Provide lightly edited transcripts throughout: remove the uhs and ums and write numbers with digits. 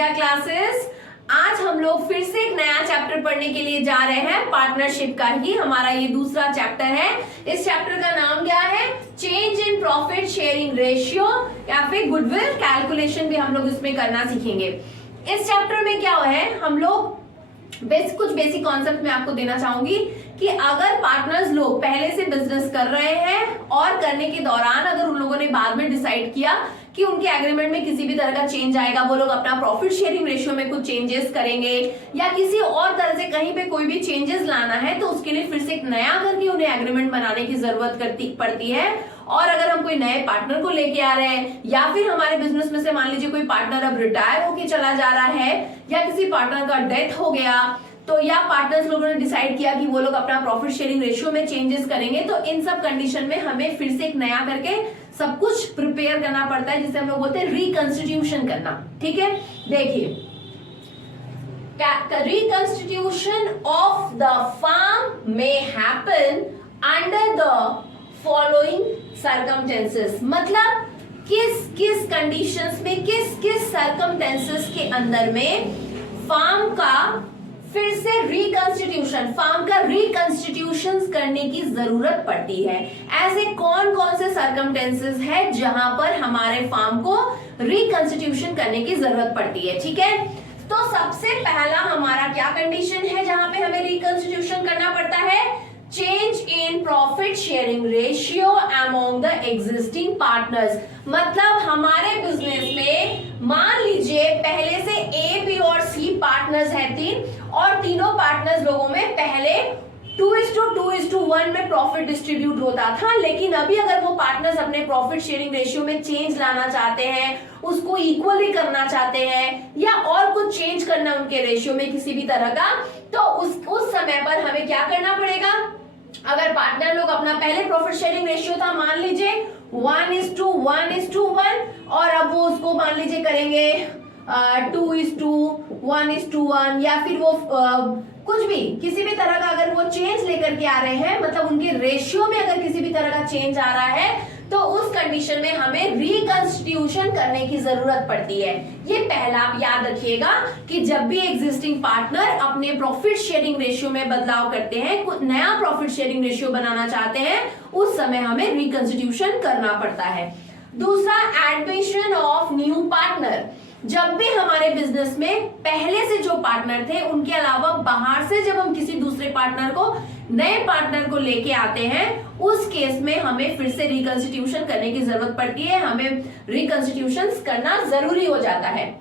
विद्या classes. आज हम लोग फिर से एक नया चैप्टर पढ़ने के लिए जा रहे हैं। पार्टनरशिप का ही हमारा ये दूसरा चैप्टर है। इस चैप्टर का नाम क्या है? Change in profit sharing ratio या फिर गुडविल कैलकुलेशन भी हम लोग इसमें करना सीखेंगे। इस चैप्टर में क्या है, हम लोग कुछ बेसिक कॉन्सेप्ट मैं आपको देना चाहूंगी कि अगर पार्टनर्स लोग पहले से बिजनेस कर रहे हैं और करने के दौरान अगर उन लोगों ने बाद में डिसाइड किया कि उनके एग्रीमेंट में किसी भी तरह का चेंज आएगा, वो लोग अपना प्रॉफिट शेयरिंग रेशियो में कुछ चेंजेस करेंगे या किसी और तरह से कहीं पे कोई भी चेंजेस लाना है, तो उसके लिए फिर से एक नया करके उन्हें एग्रीमेंट बनाने की जरूरत पड़ती है। और अगर हम कोई नए पार्टनर को लेके आ रहे हैं या फिर हमारे बिजनेस में से मान लीजिए कोई पार्टनर अब रिटायर होके चला जा रहा है या किसी पार्टनर का डेथ हो गया, तो या पार्टनर्स लोगों ने डिसाइड किया कि वो लोग अपना प्रॉफिट शेयरिंग रेशियो में चेंजेस करेंगे, तो इन सब कंडीशन में हमें फिर से एक नया करके सब कुछ प्रिपेयर करना पड़ता है, जिसे हम लोग बोलते हैं रिकंस्टिट्यूशन करना। ठीक है, देखिए reconstitution of the firm may happen under the following circumstances, मतलब किस किस कंडीशंस में किस किस सर्कमस्टेंसेस के अंदर में फर्म का फिर से रिकंस्टिट्यूशन, फर्म का रिकंस्टिट्यूशन करने की जरूरत पड़ती है। ऐसे कौन कौन से सर्कमस्टेंसेस है जहां पर हमारे फर्म को रिकंस्टिट्यूशन करने की जरूरत पड़ती है? ठीक है, तो सबसे पहला हमारा क्या कंडीशन है जहां पे हमें रिकंस्टिट्यूशन करना पड़ता है? Change in profit sharing ratio among the existing partners. मतलब हमारे बिजनेस में मान लीजिए पहले से ए, बी और सी पार्टनर्स हैं तीन, और तीनों पार्टनर्स लोगों में पहले 2:2:1 में प्रॉफिट डिस्ट्रीब्यूट होता था, लेकिन अभी अगर वो पार्टनर्स अपने प्रॉफिट शेयरिंग रेशियो में चेंज लाना चाहते हैं, उसको इक्वली करना चाहते हैं या और कुछ चेंज करना उनके रेशियो में किसी भी तरह का, तो उस समय पर हमें क्या करना पड़ेगा? अगर पार्टनर लोग अपना पहले प्रॉफिट शेयरिंग रेशियो था मान लीजिए 1:1:1 और अब वो उसको मान लीजिए करेंगे 2:1:1 या फिर वो कुछ भी किसी भी तरह का अगर वो चेंज लेकर के आ रहे हैं, मतलब उनके रेशियो में अगर किसी भी तरह का चेंज आ रहा है, तो उस कंडीशन में हमें रिकंस्टिट्यूशन करने की जरूरत पड़ती है। ये पहला आप याद रखिएगा कि जब भी एग्जिस्टिंग पार्टनर अपने प्रॉफिट शेयरिंग रेशियो में बदलाव करते हैं, कुछ नया प्रॉफिट शेयरिंग रेशियो बनाना चाहते हैं, उस समय हमें रिकंस्टिट्यूशन करना पड़ता है। दूसरा, एडमिशन ऑफ न्यू पार्टनर। जब भी हमारे बिजनेस में पहले से जो पार्टनर थे उनके अलावा बाहर से जब हम किसी दूसरे पार्टनर को, नए पार्टनर को लेके आते हैं, उस केस में हमें फिर से रिकंस्टिट्यूशन करने की जरूरत पड़ती है। हमें रिकंस्टिट्यूशन करना जरूरी हो जाता है।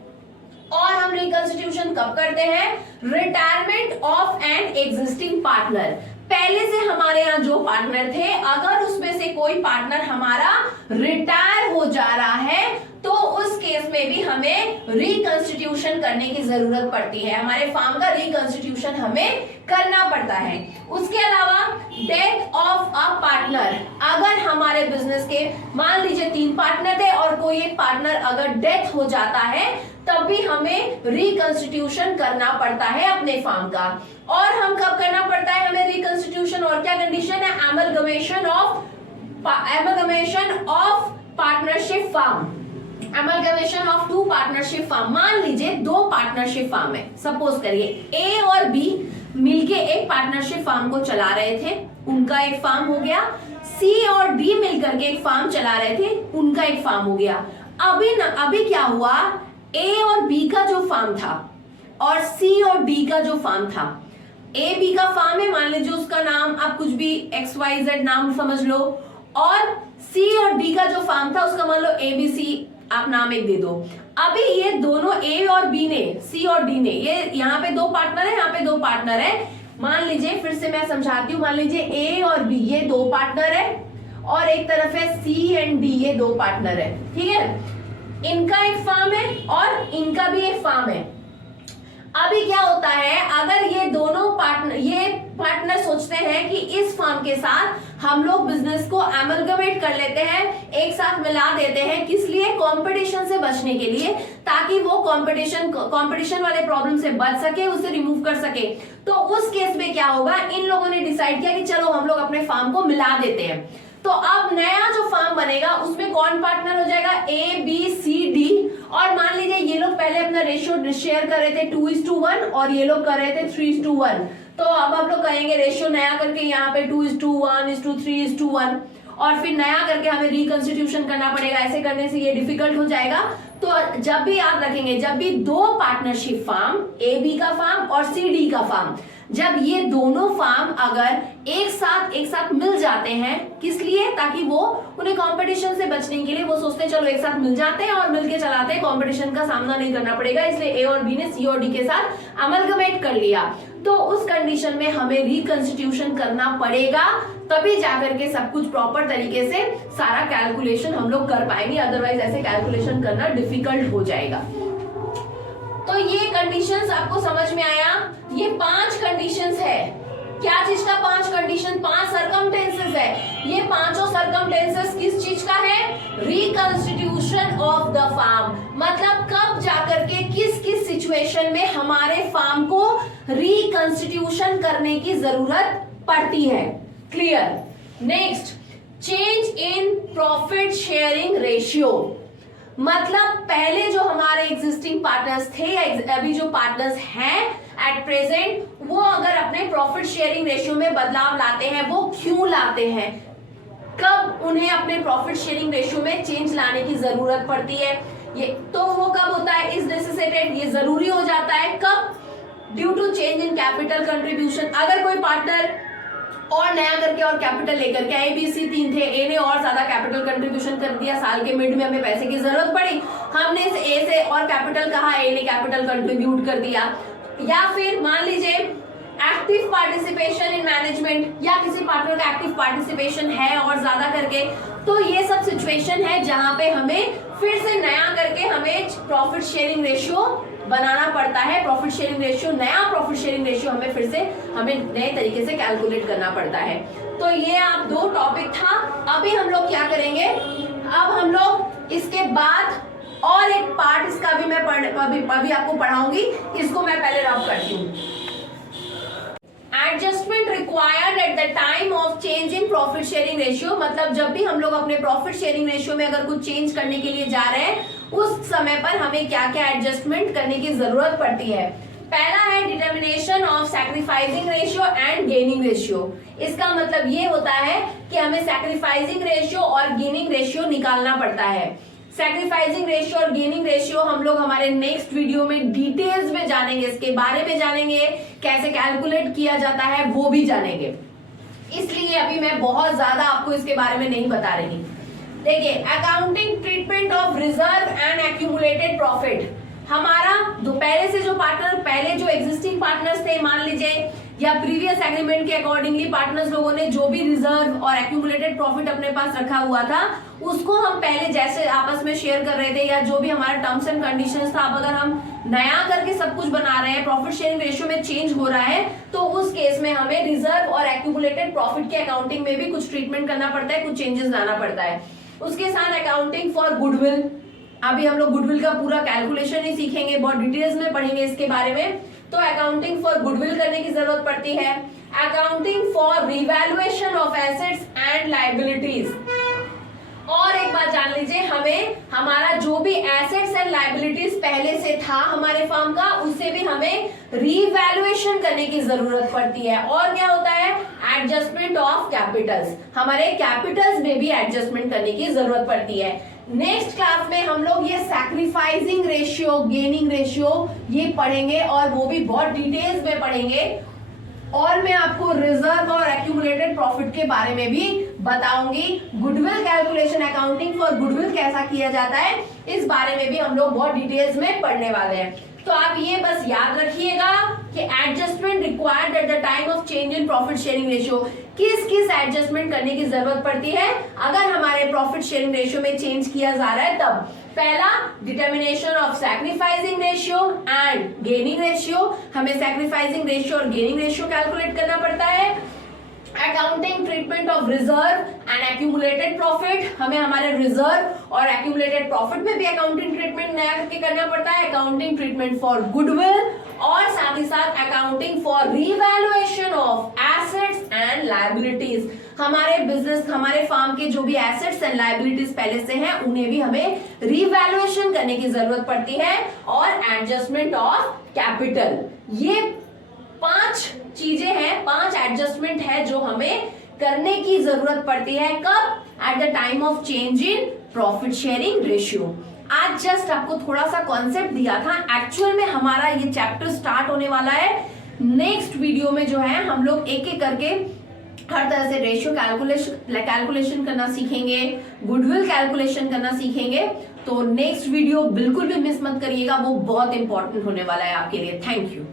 और हम रिकंस्टिट्यूशन कब करते हैं? Retirement of an existing partner. पहले से हमारे यहाँ जो पार्टनर थे, अगर उसमें से कोई पार्टनर हमारा रिटायर हो जा रहा है, तो उस केस में भी हमें रिकंस्टिट्यूशन करने की जरूरत पड़ती है। हमारे फर्म का रिकंस्टिट्यूशन हमें करना पड़ता है। उसके अलावा डेथ ऑफ अ पार्टनर। अगर हमारे बिजनेस के मान लीजिए 3 पार्टनर थे और कोई एक पार्टनर अगर डेथ हो जाता है, तब भी हमें रिकंस्टिट्यूशन करना पड़ता है अपने फर्म का। और हम कब करना पड़ता है हमें रिकंस्टिट्यूशन, और क्या कंडीशन है? Amalgamation of partnership firm, amalgamation of 2 partnership firm. मान लीजिए 2 पार्टनरशिप फर्म है, सपोज करिए ए और बी मिलके एक पार्टनरशिप फर्म को चला रहे थे, उनका एक फर्म हो गया। सी और डी मिलकर के एक फर्म चला रहे थे, उनका एक फर्म हो गया। अभी क्या हुआ? ए और बी का जो फर्म था और सी और डी का जो फर्म था, ए बी का फर्म है, मान लीजिए उसका नाम आप कुछ भी XYZ नाम समझ लो, और सी और डी का जो फर्म था उसका मान लो ABC आप नाम एक दे दो। अभी ये दोनों ए और बी ने, सी और डी ने, ये यहाँ पे 2 पार्टनर है, यहाँ पे 2 पार्टनर है। मान लीजिए फिर से मैं समझाती हूँ, मान लीजिए ए और बी ये 2 पार्टनर है और एक तरफ है सी एंड डी, ये 2 पार्टनर है। ठीक है, इनका एक फर्म है और इनका भी एक फर्म है। अभी क्या होता है, अगर ये दोनों पार्टनर सोचते हैं कि इस फर्म के साथ हम लोग बिजनेस को एमलगमेट कर लेते हैं, एक साथ मिला देते हैं, किस लिए? कंपटीशन से बचने के लिए, ताकि वो कंपटीशन वाले प्रॉब्लम से बच सके, उसे रिमूव कर सके। तो उस केस में क्या होगा, इन लोगों ने डिसाइड किया कि चलो हम लोग अपने फर्म को मिला देते हैं। तो अब नया जो फर्म बनेगा उसमें कौन पार्टनर हो जाएगा, ए बी सी डी। और मान लीजिए ये लोग पहले अपना रेशियो शेयर कर रहे थे 2:1 और ये लोग कर रहे थे 3:1। तो अब आप लोग करेंगे रेशियो नया करके यहाँ पे 2:1:3:1 और फिर नया करके हमें रिकंस्टिट्यूशन करना पड़ेगा। ऐसे करने से ये डिफिकल्ट हो जाएगा। तो जब भी याद रखेंगे, जब भी दो पार्टनरशिप फर्म, ए बी का फर्म और सी डी का फर्म, जब ये दोनों फर्म अगर एक साथ मिल जाते हैं, किस लिए, ताकि वो उन्हें कंपटीशन से बचने के लिए वो सोचते हैं चलो एक साथ मिल जाते हैं और मिलके चलाते हैं, कंपटीशन का सामना नहीं करना पड़ेगा, इसलिए ए और बी ने सी और डी के साथ अमलगमेट कर लिया। तो उस कंडीशन में हमें रिकंस्टिट्यूशन करना पड़ेगा, तभी जाकर के सब कुछ प्रॉपर तरीके से सारा कैलकुलेशन हम लोग कर पाएंगे, अदरवाइज ऐसे कैलकुलेशन करना डिफिकल्ट हो जाएगा। तो ये कंडीशंस आपको समझ में आया। ये 5 कंडीशंस है। क्या चीज का 5 कंडीशन, 5 सरकमटेंसेस है। ये पांचों सरकमटेंसेस किस चीज का है, रिकंस्टिट्यूशन ऑफ द फार्म। मतलब कब जाकर के किस किस सिचुएशन में हमारे फार्म को रिकंस्टिट्यूशन करने की जरूरत पड़ती है। Clear. Next, change in profit sharing ratio. मतलब पहले जो हमारे एग्जिस्टिंग पार्टनर्स थे या अभी जो पार्टनर्स हैं एट प्रेजेंट, वो अगर अपने प्रॉफिट शेयरिंग रेशियो में बदलाव लाते हैं, वो क्यों लाते हैं, कब उन्हें अपने प्रॉफिट शेयरिंग रेशियो में चेंज लाने की जरूरत पड़ती है, ये तो वो कब होता है, इज नेसेसिटेड, ये जरूरी हो जाता है कब, due to change in capital contribution. अगर कोई पार्टनर और नया करके और कैपिटल लेकर के, ए बी सी 3 थे, ए ने और ज्यादा कैपिटल कंट्रीब्यूशन कर दिया, साल के मिड में हमें पैसे की जरूरत पड़ी, हमने इस ए से और कैपिटल कहा, ए ने कैपिटल कंट्रीब्यूट कर दिया। या फिर मान लीजिए एक्टिव पार्टिसिपेशन इन मैनेजमेंट, या किसी पार्टनर का एक्टिव पार्टिसिपेशन है और ज्यादा करके, तो ये सब सिचुएशन है जहां पे हमें फिर से नया करके हमें प्रॉफिट शेयरिंग रेशियो बनाना पड़ता है। प्रॉफिट शेयरिंग रेशियो, नया प्रॉफिट शेयरिंग रेशियो हमें फिर से हमें नए तरीके से कैलकुलेट करना पड़ता है। तो ये आप 2 टॉपिक था। अभी हम लोग क्या करेंगे, अब हम लोग इसके बाद और एक पार्ट इसका भी मैं अभी आपको पढ़ाऊंगी, इसको मैं पहले रब करती हूँ। Adjustment required at the time of change in profit sharing ratio. मतलब जब भी हम लोग अपने प्रॉफिट शेयरिंग रेशियो में अगर कुछ चेंज करने के लिए जा रहे हैं, उस समय पर हमें क्या क्या एडजस्टमेंट करने की जरूरत पड़ती है। पहला है determination of sacrificing ratio and gaining ratio. इसका मतलब ये होता है कि हमें सैक्रिफाइसिंग रेशियो और गेनिंग रेशियो निकालना पड़ता है। सैक्रिफाइसिंग रेशियो और गेनिंग रेशियो हम लोग हमारे नेक्स्ट वीडियो में डिटेल्स में जानेंगे, इसके बारे में जानेंगे, कैसे कैलकुलेट किया जाता है वो भी जानेंगे। इसलिए अभी मैं बहुत ज्यादा आपको इसके बारे में नहीं बता रही। देखिए, accounting treatment of reserve and accumulated profit. हमारा पहले से जो पार्टनर, पहले जो एग्जिस्टिंग पार्टनर्स थे, मान लीजिए, या प्रीवियस एग्रीमेंट के अकॉर्डिंगली पार्टनर्स लोगों ने जो भी रिजर्व और एक्यूमुलेटेड प्रॉफिट अपने पास रखा हुआ था, उसको हम पहले जैसे आपस में शेयर कर रहे थे, या जो भी हमारा टर्म्स एंड कंडीशंस था, अब अगर हम नया करके सब कुछ बना रहे हैं, प्रॉफिट शेयरिंग रेशियो में चेंज हो रहा है, तो उस केस में हमें रिजर्व और एक्यूमुलेटेड प्रॉफिट के अकाउंटिंग में भी कुछ ट्रीटमेंट करना पड़ता है, कुछ चेंजेस लाना पड़ता है। उसके साथ अकाउंटिंग फॉर गुडविल, अभी हम लोग गुडविल का पूरा कैलकुलेशन ही सीखेंगे, बहुत डिटेल्स में पढ़ेंगे इसके बारे में। तो अकाउंटिंग फॉर गुडविल करने की जरूरत पड़ती है। Accounting for revaluation of assets and liabilities. और एक बात जान लीजिए, हमें हमारा जो भी एसेट्स एंड लायबिलिटीज पहले से था हमारे फर्म का, उससे भी हमें रिवैल्यूएशन करने की जरूरत पड़ती है। और क्या होता है, एडजस्टमेंट ऑफ कैपिटल्स, हमारे कैपिटल्स में भी एडजस्टमेंट करने की जरूरत पड़ती है। नेक्स्ट क्लास में हम लोग ये सैक्रिफाइसिंग रेशियो, गेनिंग रेशियो ये पढ़ेंगे, और वो भी बहुत डिटेल्स में पढ़ेंगे। और मैं आपको रिजर्व और एक्यूमुलेटेड प्रॉफिट के बारे में भी बताऊंगी। Goodwill calculation, accounting for goodwill कैसा किया जाता है, इस बारे में भी हम लोग बहुत डिटेल्स में पढ़ने वाले हैं। तो आप ये बस याद रखिएगा कि adjustment required at the time of change in profit sharing ratio, किस किस एडजस्टमेंट करने की जरूरत पड़ती है अगर हमारे प्रॉफिट शेयरिंग रेशियो में चेंज किया जा रहा है तब। पहला, determination of sacrificing ratio and gaining ratio, हमें सैक्रिफाइसिंग रेशियो और गेनिंग रेशियो कैलकुलेट करना पड़ता है। Accounting treatment of reserve and accumulated profit, हमें हमारे रिजर्व और एक्यूमुलेटेड प्रॉफिट में भी अकाउंटिंग ट्रीटमेंट नया करके करना पड़ता है। अकाउंटिंग ट्रीटमेंट फॉर गुडविल, और साथ ही साथ accounting for revaluation of assets and liabilities, हमारे बिजनेस, हमारे फार्म के जो भी एसेट्स एंड लायबिलिटीज पहले से हैं उन्हें भी हमें रीवैल्यूएशन करने की जरूरत पड़ती है, और एडजस्टमेंट ऑफ कैपिटल। ये 5 चीजें हैं, 5 एडजस्टमेंट है जो हमें करने की जरूरत पड़ती है। कब? At the time of change in profit sharing ratio. आज जस्ट आपको थोड़ा सा कॉन्सेप्ट दिया था, एक्चुअल में हमारा ये चैप्टर स्टार्ट होने वाला है। नेक्स्ट वीडियो में जो है हम लोग एक एक करके हर तरह से रेशियो कैलकुलेशन करना सीखेंगे, गुडविल कैलकुलेशन करना सीखेंगे। तो नेक्स्ट वीडियो बिल्कुल भी मिस मत करिएगा, वो बहुत इंपॉर्टेंट होने वाला है आपके लिए। Thank you.